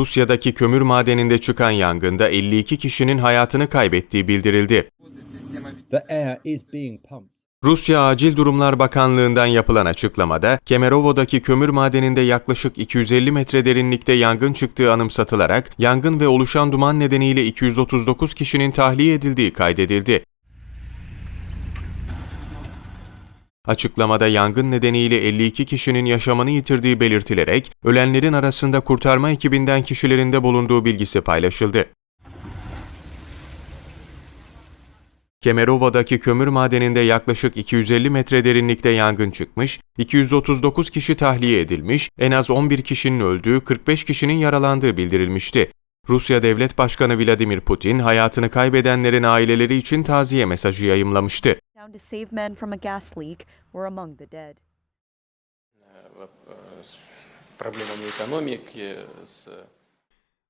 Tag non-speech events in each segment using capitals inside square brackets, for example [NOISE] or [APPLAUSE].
Rusya'daki kömür madeninde çıkan yangında 52 kişinin hayatını kaybettiği bildirildi. Rusya Acil Durumlar Bakanlığı'ndan yapılan açıklamada, Kemerovo'daki kömür madeninde yaklaşık 250 metre derinlikte yangın çıktığı anımsatılarak, yangın ve oluşan duman nedeniyle 239 kişinin tahliye edildiği kaydedildi. Açıklamada yangın nedeniyle 52 kişinin yaşamını yitirdiği belirtilerek, ölenlerin arasında kurtarma ekibinden kişilerin de bulunduğu bilgisi paylaşıldı. Kemerova'daki kömür madeninde yaklaşık 250 metre derinlikte yangın çıkmış, 239 kişi tahliye edilmiş, en az 11 kişinin öldüğü, 45 kişinin yaralandığı bildirilmişti. Rusya Devlet Başkanı Vladimir Putin hayatını kaybedenlerin aileleri için taziye mesajı yayımlamıştı.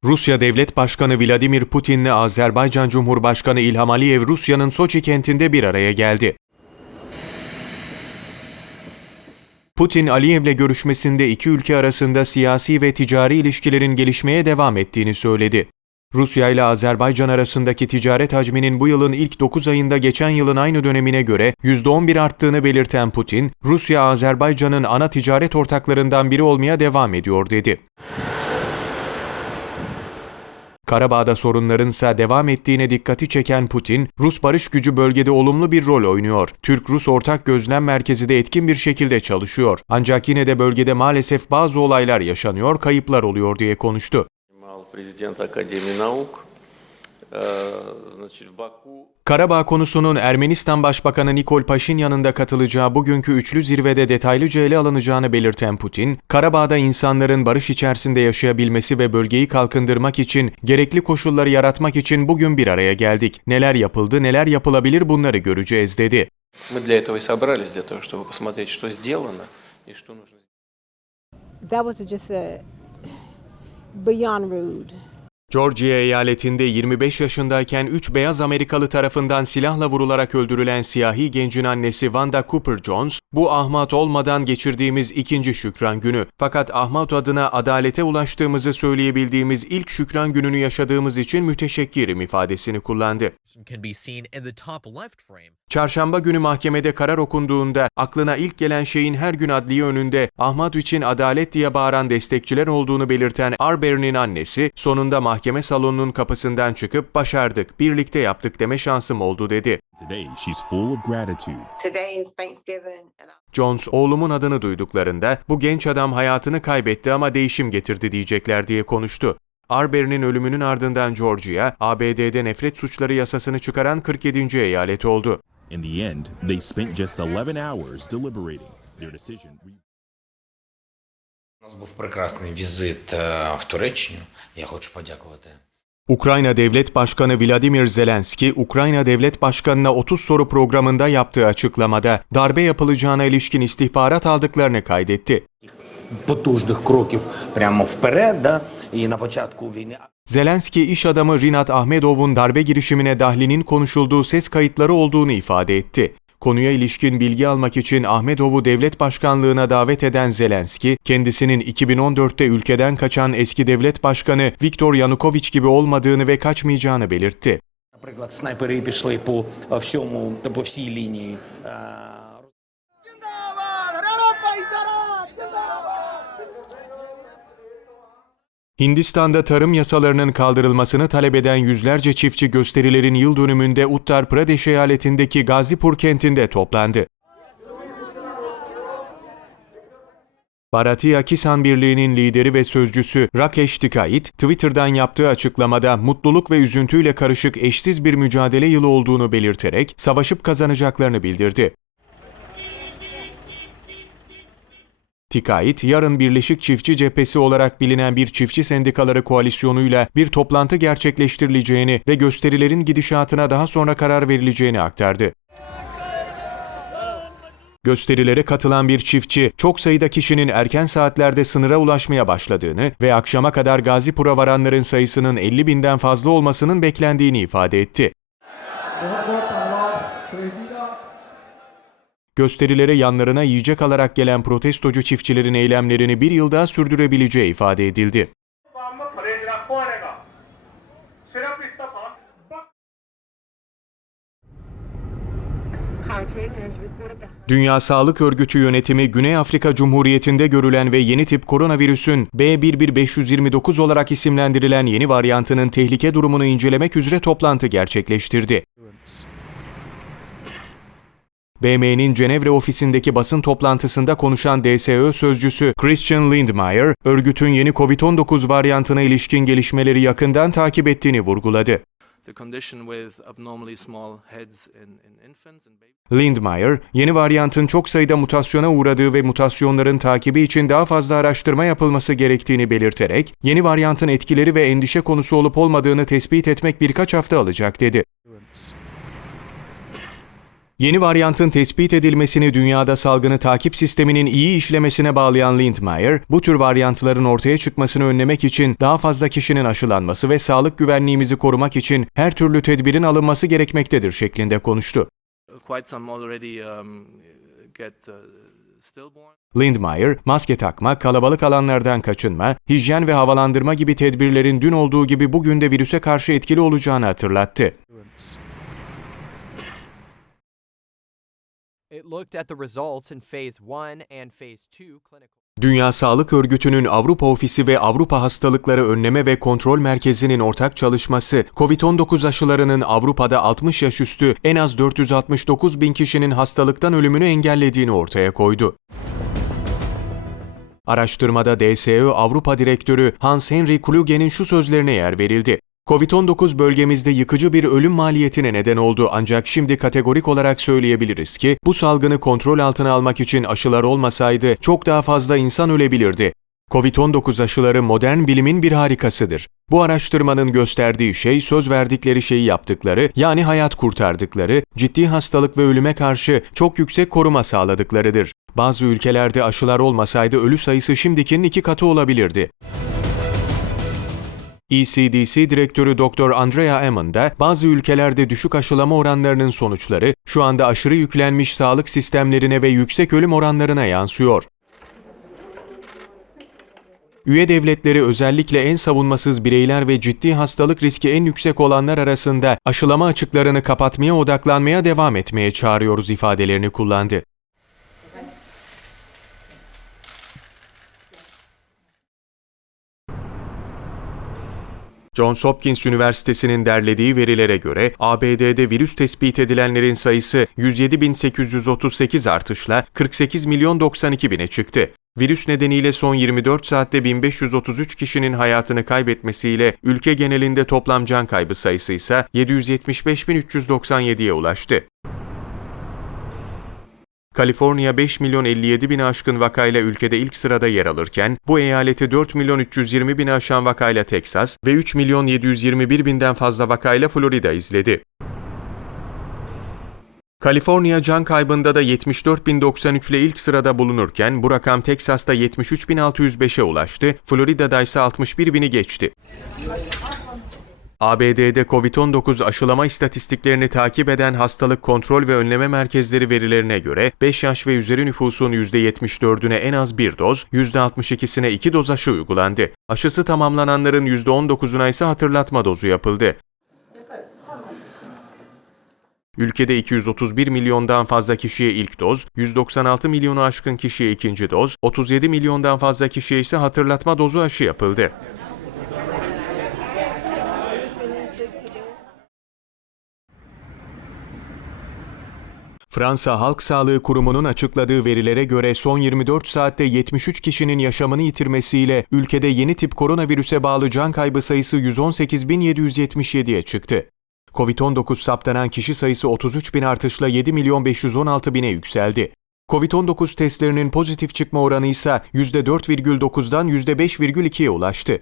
Rusya Devlet Başkanı Vladimir Putin'le Azerbaycan Cumhurbaşkanı İlham Aliyev Rusya'nın Soçi kentinde bir araya geldi. Putin, Aliyev'le görüşmesinde iki ülke arasında siyasi ve ticari ilişkilerin gelişmeye devam ettiğini söyledi. Rusya ile Azerbaycan arasındaki ticaret hacminin bu yılın ilk 9 ayında geçen yılın aynı dönemine göre %11 arttığını belirten Putin, Rusya Azerbaycan'ın ana ticaret ortaklarından biri olmaya devam ediyor dedi. Karabağ'da sorunlarınsa devam ettiğine dikkati çeken Putin, Rus barış gücü bölgede olumlu bir rol oynuyor. Türk-Rus ortak gözlem merkezi de etkin bir şekilde çalışıyor. Ancak yine de bölgede maalesef bazı olaylar yaşanıyor, kayıplar oluyor diye konuştu. Э, Значит, в Баку Karabağ konusunun Ermenistan Başbakanı Nikol Paşinyan'ın da katılacağı bugünkü üçlü zirvede detaylıca ele alınacağını belirten Putin, Karabağ'da insanların barış içerisinde yaşayabilmesi ve bölgeyi kalkındırmak için gerekli koşulları yaratmak için bugün bir araya geldik. Neler yapıldı, neler yapılabilir bunları göreceğiz dedi. мы для этого и собрались, для того, чтобы посмотреть, что сделано и что нужно сделать. that was just a beyond rude. Georgia eyaletinde 25 yaşındayken 3 beyaz Amerikalı tarafından silahla vurularak öldürülen siyahi gencin annesi Wanda Cooper Jones, bu Ahmat olmadan geçirdiğimiz ikinci şükran günü. Fakat Ahmat adına adalete ulaştığımızı söyleyebildiğimiz ilk şükran gününü yaşadığımız için müteşekkirim ifadesini kullandı. Çarşamba günü mahkemede karar okunduğunda aklına ilk gelen şeyin her gün adliye önünde Ahmat için adalet diye bağıran destekçiler olduğunu belirten Arbery'nin annesi sonunda mahkeme salonunun kapısından çıkıp başardık, birlikte yaptık deme şansım oldu dedi. Today, she's full of gratitude. Today is Thanksgiving, and I Jones oğlumun adını duyduklarında bu genç adam hayatını kaybetti ama değişim getirdi diyecekler diye konuştu. Arbery'nin ölümünün ardından Georgia, ABD'de nefret suçları yasasını çıkaran 47. eyalet oldu. In the end, they spent just 11 hours deliberating. Their decision. У нас був прекрасний візит е, в Туреччину. Я хочу подякувати. Ukrayna Devlet Başkanı Vladimir Zelenski, Ukrayna Devlet Başkanı'na 30 soru programında yaptığı açıklamada darbe yapılacağına ilişkin istihbarat aldıklarını kaydetti. Потужних кроків прямо вперед, да, і на початку війни. Zelenski, iş adamı Rinat Ahmedov'un darbe girişimine dahlinin konuşulduğu ses kayıtları olduğunu ifade etti. Konuya ilişkin bilgi almak için Ahmedov'u devlet başkanlığına davet eden Zelenski, kendisinin 2014'te ülkeden kaçan eski devlet başkanı Viktor Yanukovych gibi olmadığını ve kaçmayacağını belirtti. Наприклад, снайпери пішли по е, всьому та по всій лінії. Hindistan'da tarım yasalarının kaldırılmasını talep eden yüzlerce çiftçi gösterilerin yıl dönümünde Uttar Pradesh eyaletindeki Gazipur kentinde toplandı. Bharatiya Kisan Birliği'nin lideri ve sözcüsü Rakesh Tikait, Twitter'dan yaptığı açıklamada mutluluk ve üzüntüyle karışık eşsiz bir mücadele yılı olduğunu belirterek savaşıp kazanacaklarını bildirdi. Tikait, yarın Birleşik Çiftçi Cephesi olarak bilinen bir çiftçi sendikaları koalisyonuyla bir toplantı gerçekleştirileceğini ve gösterilerin gidişatına daha sonra karar verileceğini aktardı. Gösterilere katılan bir çiftçi, çok sayıda kişinin erken saatlerde sınıra ulaşmaya başladığını ve akşama kadar Gazipur'a varanların sayısının 50 binden fazla olmasının beklendiğini ifade etti. gösterilere yanlarına yiyecek alarak gelen protestocu çiftçilerin eylemlerini bir yıl daha sürdürebileceği ifade edildi. Dünya Sağlık Örgütü yönetimi Güney Afrika Cumhuriyeti'nde görülen ve yeni tip koronavirüsün B11529 olarak isimlendirilen yeni varyantının tehlike durumunu incelemek üzere toplantı gerçekleştirdi. BM'nin Cenevre ofisindeki basın toplantısında konuşan DSÖ sözcüsü Christian Lindmeier, örgütün yeni COVID-19 varyantına ilişkin gelişmeleri yakından takip ettiğini vurguladı. Lindmeier, yeni varyantın çok sayıda mutasyona uğradığı ve mutasyonların takibi için daha fazla araştırma yapılması gerektiğini belirterek, yeni varyantın etkileri ve endişe konusu olup olmadığını tespit etmek birkaç hafta alacak dedi. Yeni varyantın tespit edilmesini dünyada salgını takip sisteminin iyi işlemesine bağlayan Lindmeier, bu tür varyantların ortaya çıkmasını önlemek için daha fazla kişinin aşılanması ve sağlık güvenliğimizi korumak için her türlü tedbirin alınması gerekmektedir şeklinde konuştu. Um, uh. Lindmeier, maske takma, kalabalık alanlardan kaçınma, hijyen ve havalandırma gibi tedbirlerin dün olduğu gibi bugün de virüse karşı etkili olacağını hatırlattı. It Dünya Sağlık Örgütü'nün Avrupa Ofisi ve Avrupa Hastalıkları Önleme ve Kontrol Merkezi'nin ortak çalışması, COVID-19 aşılarının Avrupa'da 60 yaş üstü en az 469 bin kişinin hastalıktan ölümünü engellediğini ortaya koydu. Araştırmada DSÖ Avrupa Direktörü Hans-Henry Kluge'nin şu sözlerine yer verildi. Covid-19 bölgemizde yıkıcı bir ölüm maliyetine neden oldu ancak şimdi kategorik olarak söyleyebiliriz ki bu salgını kontrol altına almak için aşılar olmasaydı çok daha fazla insan ölebilirdi. Covid-19 aşıları modern bilimin bir harikasıdır. Bu araştırmanın gösterdiği şey söz verdikleri şeyi yaptıkları, yani hayat kurtardıkları, ciddi hastalık ve ölüme karşı çok yüksek koruma sağladıklarıdır. Bazı ülkelerde aşılar olmasaydı ölü sayısı şimdikinin iki katı olabilirdi. ECDC Direktörü Dr. Andrea Ammon da bazı ülkelerde düşük aşılama oranlarının sonuçları şu anda aşırı yüklenmiş sağlık sistemlerine ve yüksek ölüm oranlarına yansıyor. Üye devletleri özellikle en savunmasız bireyler ve ciddi hastalık riski en yüksek olanlar arasında aşılama açıklarını kapatmaya odaklanmaya devam etmeye çağırıyoruz ifadelerini kullandı. Johns Hopkins Üniversitesi'nin derlediği verilere göre ABD'de virüs tespit edilenlerin sayısı 107.838 artışla 48 milyon 92 bine çıktı. Virüs nedeniyle son 24 saatte 1533 kişinin hayatını kaybetmesiyle ülke genelinde toplam can kaybı sayısı ise 775.397'ye ulaştı. Kaliforniya 5 milyon 57 bini aşkın vakayla ülkede ilk sırada yer alırken, bu eyaleti 4 milyon 320 bini aşan vakayla Teksas ve 3 milyon 721 binden fazla vakayla Florida izledi. Kaliforniya can kaybında da 74.093 ile ilk sırada bulunurken bu rakam Teksas'ta 73.605'e ulaştı, Florida'da ise 61.000'i geçti. ABD'de COVID-19 aşılama istatistiklerini takip eden Hastalık Kontrol ve Önleme Merkezleri verilerine göre 5 yaş ve üzeri nüfusun %74'üne en az bir doz, %62'sine 2 doz aşı uygulandı. Aşısı tamamlananların %19'una ise hatırlatma dozu yapıldı. Ülkede 231 milyondan fazla kişiye ilk doz, 196 milyonu aşkın kişiye ikinci doz, 37 milyondan fazla kişiye ise hatırlatma dozu aşı yapıldı. Fransa Halk Sağlığı Kurumu'nun açıkladığı verilere göre son 24 saatte 73 kişinin yaşamını yitirmesiyle ülkede yeni tip koronavirüse bağlı can kaybı sayısı 118.777'ye çıktı. Covid-19 saptanan kişi sayısı 33 bin artışla 7 milyon 516 bine yükseldi. Covid-19 testlerinin pozitif çıkma oranı ise %4,9'dan %5,2'ye ulaştı.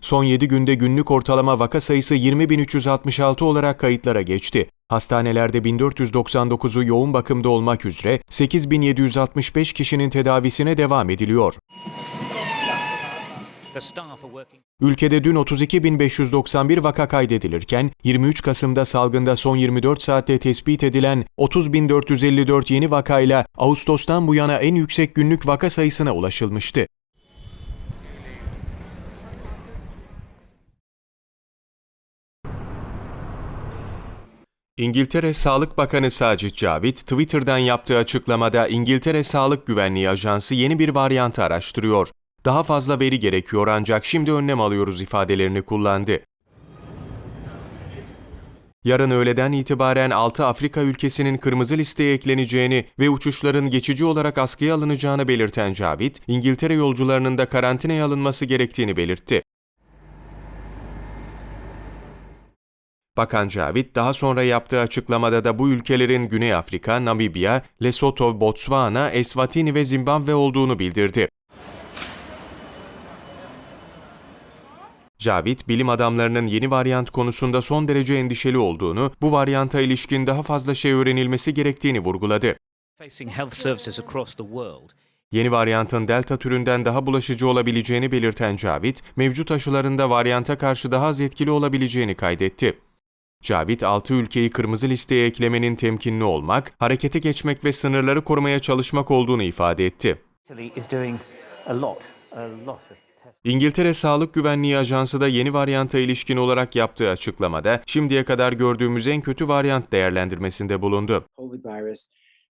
Son 7 günde günlük ortalama vaka sayısı 20.366 olarak kayıtlara geçti. Hastanelerde 1499'u yoğun bakımda olmak üzere 8.765 kişinin tedavisine devam ediliyor. Ülkede dün 32.591 vaka kaydedilirken 23 Kasım'da salgında son 24 saatte tespit edilen 30.454 yeni vakayla Ağustos'tan bu yana en yüksek günlük vaka sayısına ulaşılmıştı. İngiltere Sağlık Bakanı Sacit Cavit, Twitter'dan yaptığı açıklamada İngiltere Sağlık Güvenliği Ajansı yeni bir varyantı araştırıyor. Daha fazla veri gerekiyor ancak şimdi önlem alıyoruz ifadelerini kullandı. Yarın öğleden itibaren 6 Afrika ülkesinin kırmızı listeye ekleneceğini ve uçuşların geçici olarak askıya alınacağını belirten Cavit, İngiltere yolcularının da karantinaya alınması gerektiğini belirtti. Bakan Cavit daha sonra yaptığı açıklamada da bu ülkelerin Güney Afrika, Namibya, Lesotho, Botswana, Eswatini ve Zimbabwe olduğunu bildirdi. Cavit, bilim adamlarının yeni varyant konusunda son derece endişeli olduğunu, bu varyanta ilişkin daha fazla şey öğrenilmesi gerektiğini vurguladı. Yeni varyantın delta türünden daha bulaşıcı olabileceğini belirten Cavit, mevcut aşılarında varyanta karşı daha az etkili olabileceğini kaydetti. Cavit, 6 ülkeyi kırmızı listeye eklemenin temkinli olmak, harekete geçmek ve sınırları korumaya çalışmak olduğunu ifade etti. İngiltere Sağlık Güvenliği Ajansı da yeni varyanta ilişkin olarak yaptığı açıklamada, şimdiye kadar gördüğümüz en kötü varyant değerlendirmesinde bulundu.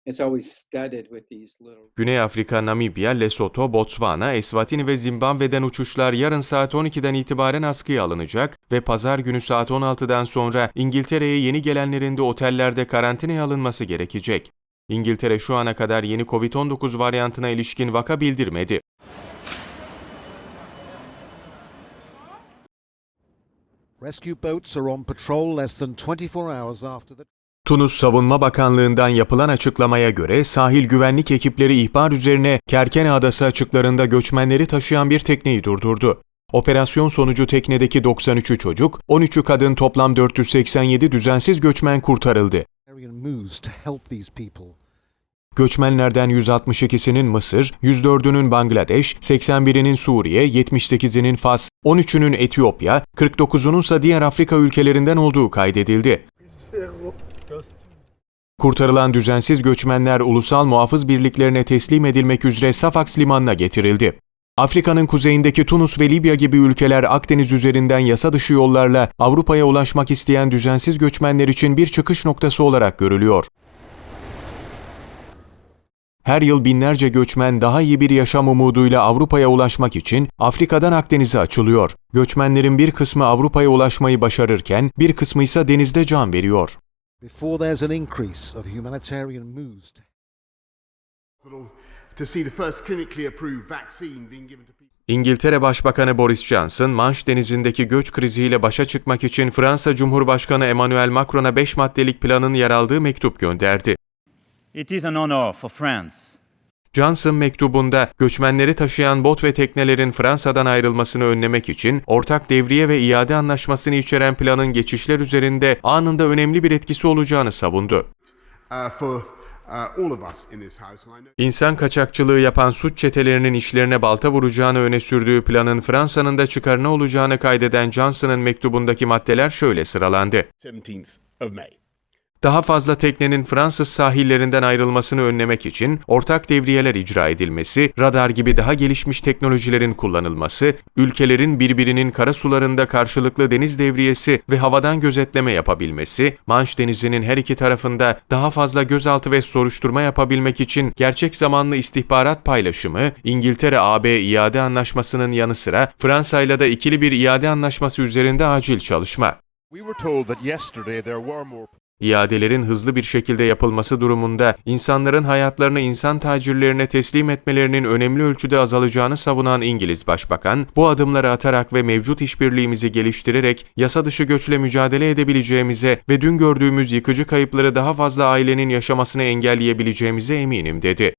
COVID virus. It's always studded with these little Güney Afrika, Namibya, Lesotho, Botswana, Eswatini ve Zimbabwe'den uçuşlar yarın saat 12'den itibaren askıya alınacak ve pazar günü saat 16'dan sonra İngiltere'ye yeni gelenlerin de otellerde karantinaya alınması gerekecek. İngiltere şu ana kadar yeni COVID-19 varyantına ilişkin vaka bildirmedi. Rescue boats are on patrol less than 24 hours after the Tunus Savunma Bakanlığı'ndan yapılan açıklamaya göre sahil güvenlik ekipleri ihbar üzerine Kerkene Adası açıklarında göçmenleri taşıyan bir tekneyi durdurdu. Operasyon sonucu teknedeki 93'ü çocuk, 13'ü kadın toplam 487 düzensiz göçmen kurtarıldı. Göçmenlerden 162'sinin Mısır, 104'ünün Bangladeş, 81'inin Suriye, 78'inin Fas, 13'ünün Etiyopya, 49'unun ise diğer Afrika ülkelerinden olduğu kaydedildi. Kurtarılan düzensiz göçmenler ulusal muhafız birliklerine teslim edilmek üzere Safaks limanına getirildi. Afrika'nın kuzeyindeki Tunus ve Libya gibi ülkeler Akdeniz üzerinden yasa dışı yollarla Avrupa'ya ulaşmak isteyen düzensiz göçmenler için bir çıkış noktası olarak görülüyor. Her yıl binlerce göçmen daha iyi bir yaşam umuduyla Avrupa'ya ulaşmak için Afrika'dan Akdeniz'e açılıyor. Göçmenlerin bir kısmı Avrupa'ya ulaşmayı başarırken bir kısmı ise denizde can veriyor. İngiltere Başbakanı Boris Johnson, Manş Denizi'ndeki göç kriziyle başa çıkmak için Fransa Cumhurbaşkanı Emmanuel Macron'a 5 maddelik planın yer aldığı mektup gönderdi. It is an honor for France. Johnson mektubunda göçmenleri taşıyan bot ve teknelerin Fransa'dan ayrılmasını önlemek için ortak devriye ve iade anlaşmasını içeren planın geçişler üzerinde anında önemli bir etkisi olacağını savundu. Uh, for uh, İnsan kaçakçılığı yapan suç çetelerinin işlerine balta vuracağını öne sürdüğü planın Fransa'nın da çıkarına olacağını kaydeden Johnson'ın mektubundaki maddeler şöyle sıralandı. 17th of May. Daha fazla teknenin Fransız sahillerinden ayrılmasını önlemek için ortak devriyeler icra edilmesi, radar gibi daha gelişmiş teknolojilerin kullanılması, ülkelerin birbirinin kara sularında karşılıklı deniz devriyesi ve havadan gözetleme yapabilmesi, Manş Denizi'nin her iki tarafında daha fazla gözaltı ve soruşturma yapabilmek için gerçek zamanlı istihbarat paylaşımı, İngiltere-AB iade anlaşmasının yanı sıra Fransa ile de ikili bir iade anlaşması üzerinde acil çalışma. We were told that yesterday there were more İadelerin hızlı bir şekilde yapılması durumunda insanların hayatlarını insan tacirlerine teslim etmelerinin önemli ölçüde azalacağını savunan İngiliz Başbakan, bu adımları atarak ve mevcut işbirliğimizi geliştirerek yasa dışı göçle mücadele edebileceğimize ve dün gördüğümüz yıkıcı kayıpları daha fazla ailenin yaşamasını engelleyebileceğimize eminim dedi.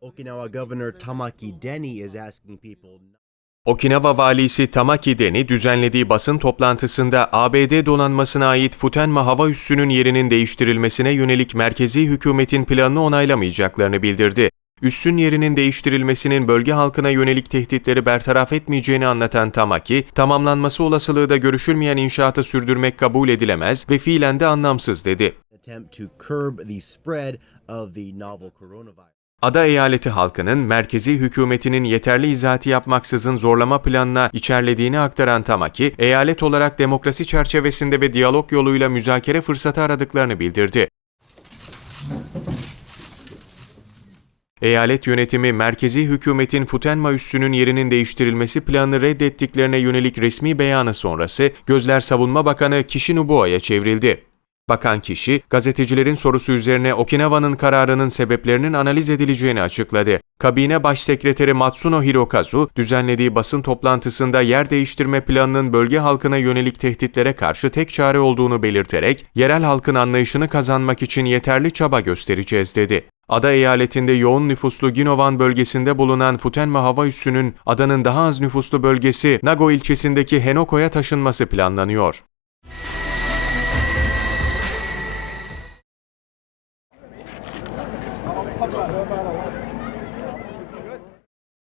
Okinawa Governor Tamaki Deni is asking people Okinawa valisi Tamaki Deni düzenlediği basın toplantısında ABD donanmasına ait Futenma hava üssünün yerinin değiştirilmesine yönelik merkezi hükümetin planını onaylamayacaklarını bildirdi. Üssün yerinin değiştirilmesinin bölge halkına yönelik tehditleri bertaraf etmeyeceğini anlatan Tamaki, tamamlanması olasılığı da görüşülmeyen inşaatı sürdürmek kabul edilemez ve fiilen de anlamsız dedi. Ada eyaleti halkının merkezi hükümetinin yeterli izahati yapmaksızın zorlama planına içerlediğini aktaran Tamaki, eyalet olarak demokrasi çerçevesinde ve diyalog yoluyla müzakere fırsatı aradıklarını bildirdi. Eyalet yönetimi merkezi hükümetin Futenma üssünün yerinin değiştirilmesi planını reddettiklerine yönelik resmi beyanı sonrası Gözler Savunma Bakanı Kishinubuo'ya çevrildi. Bakan kişi, gazetecilerin sorusu üzerine Okinawa'nın kararının sebeplerinin analiz edileceğini açıkladı. Kabine Başsekreteri Matsuno Hirokazu, düzenlediği basın toplantısında yer değiştirme planının bölge halkına yönelik tehditlere karşı tek çare olduğunu belirterek, yerel halkın anlayışını kazanmak için yeterli çaba göstereceğiz dedi. Ada eyaletinde yoğun nüfuslu Ginovan bölgesinde bulunan Futenma Hava Üssü'nün adanın daha az nüfuslu bölgesi Nago ilçesindeki Henoko'ya taşınması planlanıyor.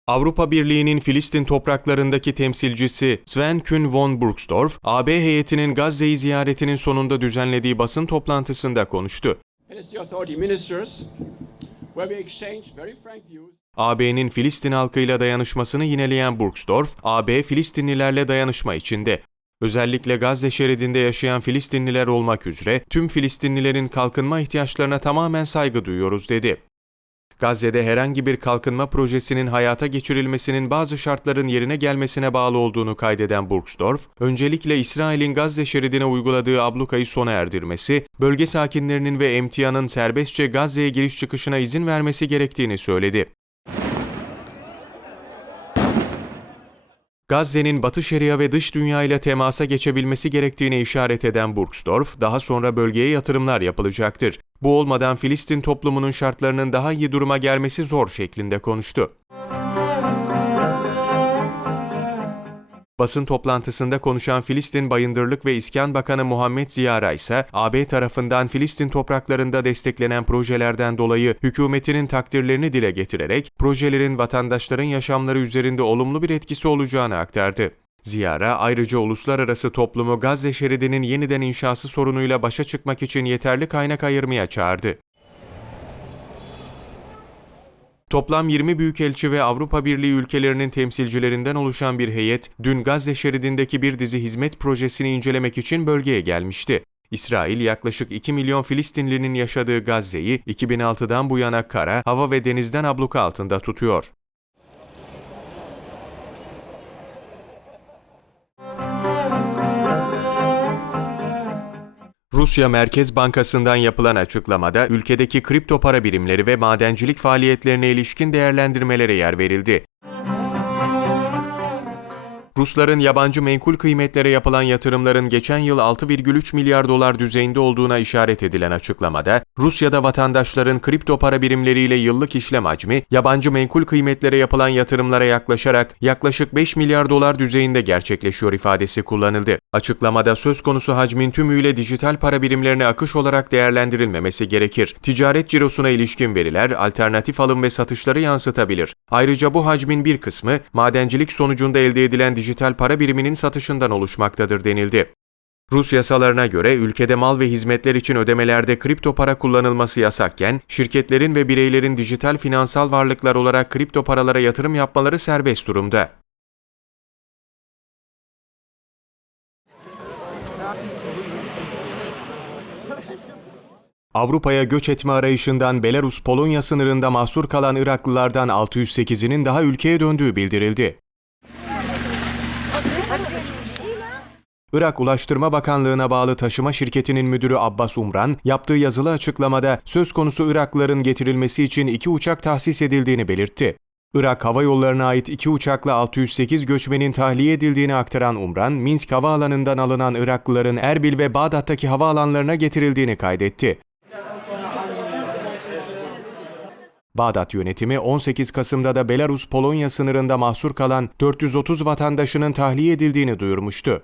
Avrupa Birliği'nin Filistin topraklarındaki temsilcisi Sven Kuhn von Burgsdorf, AB heyetinin Gazze'yi ziyaretinin sonunda düzenlediği basın toplantısında konuştu. AB'nin Filistin halkıyla dayanışmasını yineleyen Burgsdorf, AB Filistinlilerle dayanışma içinde. Özellikle Gazze şeridinde yaşayan Filistinliler olmak üzere tüm Filistinlilerin kalkınma ihtiyaçlarına tamamen saygı duyuyoruz dedi. Gazze'de herhangi bir kalkınma projesinin hayata geçirilmesinin bazı şartların yerine gelmesine bağlı olduğunu kaydeden Burgsdorf, öncelikle İsrail'in Gazze şeridine uyguladığı ablukayı sona erdirmesi, bölge sakinlerinin ve emtianın serbestçe Gazze'ye giriş çıkışına izin vermesi gerektiğini söyledi. Gazze'nin Batı Şeria ve dış dünya ile temasa geçebilmesi gerektiğine işaret eden Burgsdorf, daha sonra bölgeye yatırımlar yapılacaktır. Bu olmadan Filistin toplumunun şartlarının daha iyi duruma gelmesi zor şeklinde konuştu. Basın toplantısında konuşan Filistin Bayındırlık ve İskan Bakanı Muhammed Ziyara ise AB tarafından Filistin topraklarında desteklenen projelerden dolayı hükümetinin takdirlerini dile getirerek projelerin vatandaşların yaşamları üzerinde olumlu bir etkisi olacağını aktardı. Ziyara ayrıca uluslararası toplumu Gazze şeridinin yeniden inşası sorunuyla başa çıkmak için yeterli kaynak ayırmaya çağırdı. Toplam 20 büyükelçi ve Avrupa Birliği ülkelerinin temsilcilerinden oluşan bir heyet, dün Gazze şeridindeki bir dizi hizmet projesini incelemek için bölgeye gelmişti. İsrail yaklaşık 2 milyon Filistinlinin yaşadığı Gazze'yi 2006'dan bu yana kara, hava ve denizden abluka altında tutuyor. Rusya Merkez Bankası'ndan yapılan açıklamada ülkedeki kripto para birimleri ve madencilik faaliyetlerine ilişkin değerlendirmelere yer verildi. Rusların yabancı menkul kıymetlere yapılan yatırımların geçen yıl 6,3 milyar dolar düzeyinde olduğuna işaret edilen açıklamada, Rusya'da vatandaşların kripto para birimleriyle yıllık işlem hacmi, yabancı menkul kıymetlere yapılan yatırımlara yaklaşarak yaklaşık 5 milyar dolar düzeyinde gerçekleşiyor ifadesi kullanıldı. Açıklamada söz konusu hacmin tümüyle dijital para birimlerine akış olarak değerlendirilmemesi gerekir. Ticaret cirosuna ilişkin veriler alternatif alım ve satışları yansıtabilir. Ayrıca bu hacmin bir kısmı madencilik sonucunda elde edilen dijital para biriminin satışından oluşmaktadır denildi. Rus yasalarına göre ülkede mal ve hizmetler için ödemelerde kripto para kullanılması yasakken, şirketlerin ve bireylerin dijital finansal varlıklar olarak kripto paralara yatırım yapmaları serbest durumda. Avrupa'ya göç etme arayışından Belarus-Polonya sınırında mahsur kalan Iraklılardan 608'inin daha ülkeye döndüğü bildirildi. Irak Ulaştırma Bakanlığı'na bağlı taşıma şirketinin müdürü Abbas Umran, yaptığı yazılı açıklamada söz konusu Iraklıların getirilmesi için iki uçak tahsis edildiğini belirtti. Irak Hava Yolları'na ait iki uçakla 608 göçmenin tahliye edildiğini aktaran Umran, Minsk Havaalanı'ndan alınan Iraklıların Erbil ve Bağdat'taki havaalanlarına getirildiğini kaydetti. Bağdat yönetimi 18 Kasım'da da Belarus-Polonya sınırında mahsur kalan 430 vatandaşının tahliye edildiğini duyurmuştu.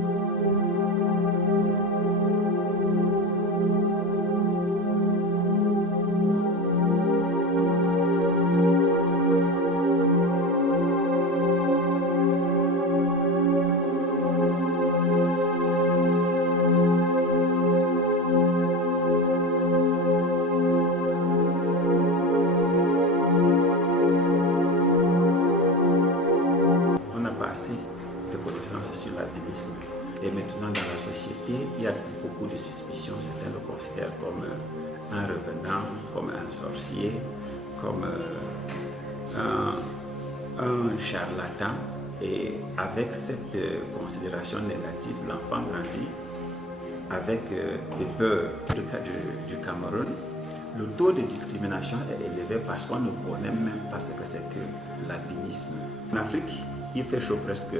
il y a beaucoup de suspicions. Certains le considèrent comme euh, un revenant, comme un sorcier, comme euh, un, charlatan. Et avec cette euh, considération négative, l'enfant grandit avec des peurs. Dans le cas du, du Cameroun, le taux de discrimination est élevé parce qu'on ne connaît même pas ce que c'est que l'albinisme. En Afrique, il fait chaud presque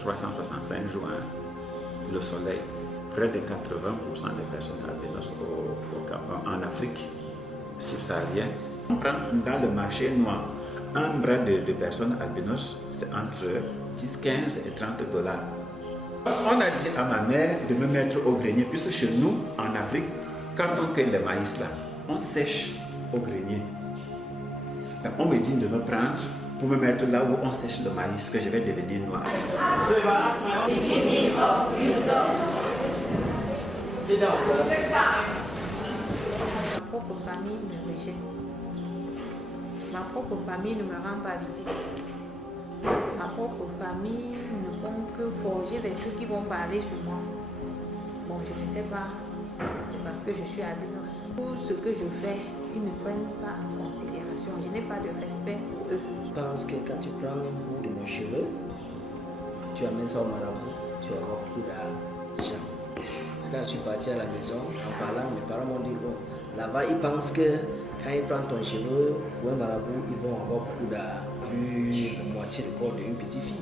365 jours, hein, le soleil. Près de 80% des personnes albinos en Afrique subsaharienne. On prend dans le marché noir un bras de, personnes albinos, c'est entre 10, 15 et 30 dollars. On a dit à ma mère de me mettre au grenier, puisque chez nous, en Afrique, quand on cueille le maïs là, on sèche au grenier. On me dit de me prendre pour me mettre là où on sèche le maïs, que je vais devenir noir. Ma propre famille me rejette. Ma propre famille ne me rend pas visite. Ma propre famille ne font que forger des trucs qui vont parler sur moi. Bon, je ne sais pas. C'est parce que je suis albinos. Tout ce que je fais, ils ne prennent pas en considération. Je n'ai pas de respect pour eux. Je pense que quand tu prends un bout de mon cheveu, tu amènes ça au marabout, tu avoir beaucoup d'argent. Quand je suis parti à la maison, en parlant, mes parents m'ont dit, bon, là-bas, ils pensent que quand ils prennent ton cheveu ou un marabout, ils vont avoir beaucoup la moitié du corps d'une petite fille.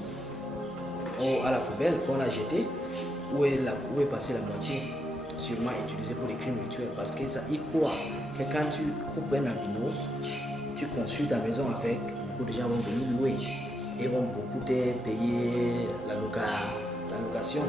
Or, à la poubelle qu'on a jeté, où est, la, passée la moitié Sûrement utilisée pour des crimes rituels. Parce que ça, ils croient que quand tu coupes un albinos, tu construis ta maison avec, beaucoup de gens vont venir louer et vont beaucoup te payer la, loca- la location.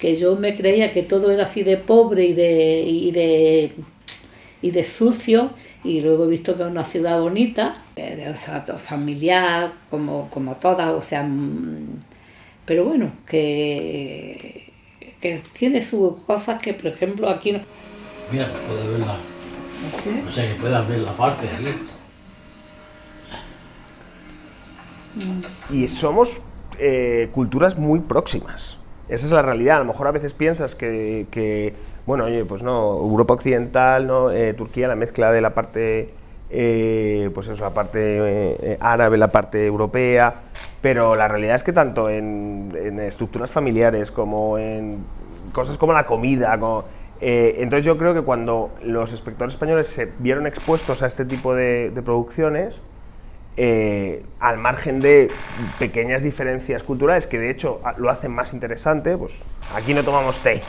que yo me creía que todo era así de pobre y de, y de, y de sucio, y luego he visto que es una ciudad bonita, o sea, familiar, como, como todas, o sea, mm, pero bueno, que, que tiene sus cosas que, por ejemplo, aquí no... Mira, puedes ver la. O sea, que puedas ver la parte de aquí. y somos eh, culturas muy próximas. Esa es la realidad. A lo mejor a veces piensas que, que, bueno, oye, pues no, Europa Occidental, ¿no? Eh, Turquía, la mezcla de la parte, eh, pues eso, la parte eh, árabe, la parte europea, pero la realidad es que tanto en, en estructuras familiares como en cosas como la comida, como, eh, entonces yo creo que cuando los espectadores españoles se vieron expuestos a este tipo de, de producciones, eh, al margen de pequeñas diferencias culturales que de hecho lo hacen más interesante, pues aquí no tomamos té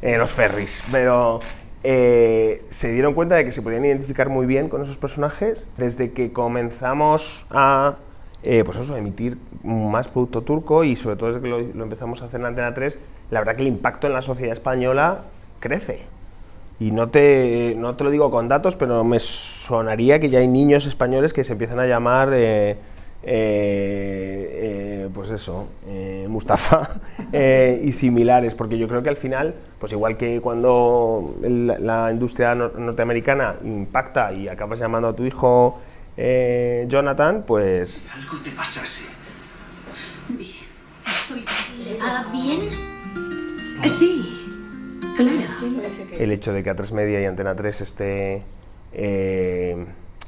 en los ferries, pero eh, se dieron cuenta de que se podían identificar muy bien con esos personajes desde que comenzamos a eh, pues eso, emitir más producto turco y sobre todo desde que lo, empezamos a hacer en Antena 3, la verdad que el impacto en la sociedad española crece. Y no te, no te lo digo con datos, pero me sonaría que ya hay niños españoles que se empiezan a llamar, eh, eh, pues eso, Mustafa [LAUGHS] y similares, porque yo creo que al final, pues igual que cuando la industria nor- norteamericana impacta y acabas llamando a tu hijo eh, Jonathan, pues algo te pasase. Bien, estoy Ah, bien. Sí, claro. el hecho de que A3 Media y Antena 3 esté eh,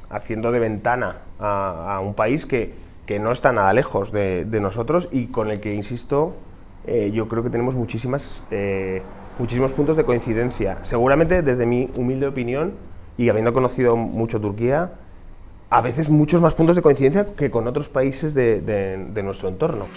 haciendo de ventana a, a un país que, que no está nada lejos de, de nosotros y con el que, insisto, eh, yo creo que tenemos muchísimas, eh, muchísimos puntos de coincidencia. Seguramente, desde mi humilde opinión, y habiendo conocido mucho Turquía, a veces muchos más puntos de coincidencia que con otros países de, nuestro entorno.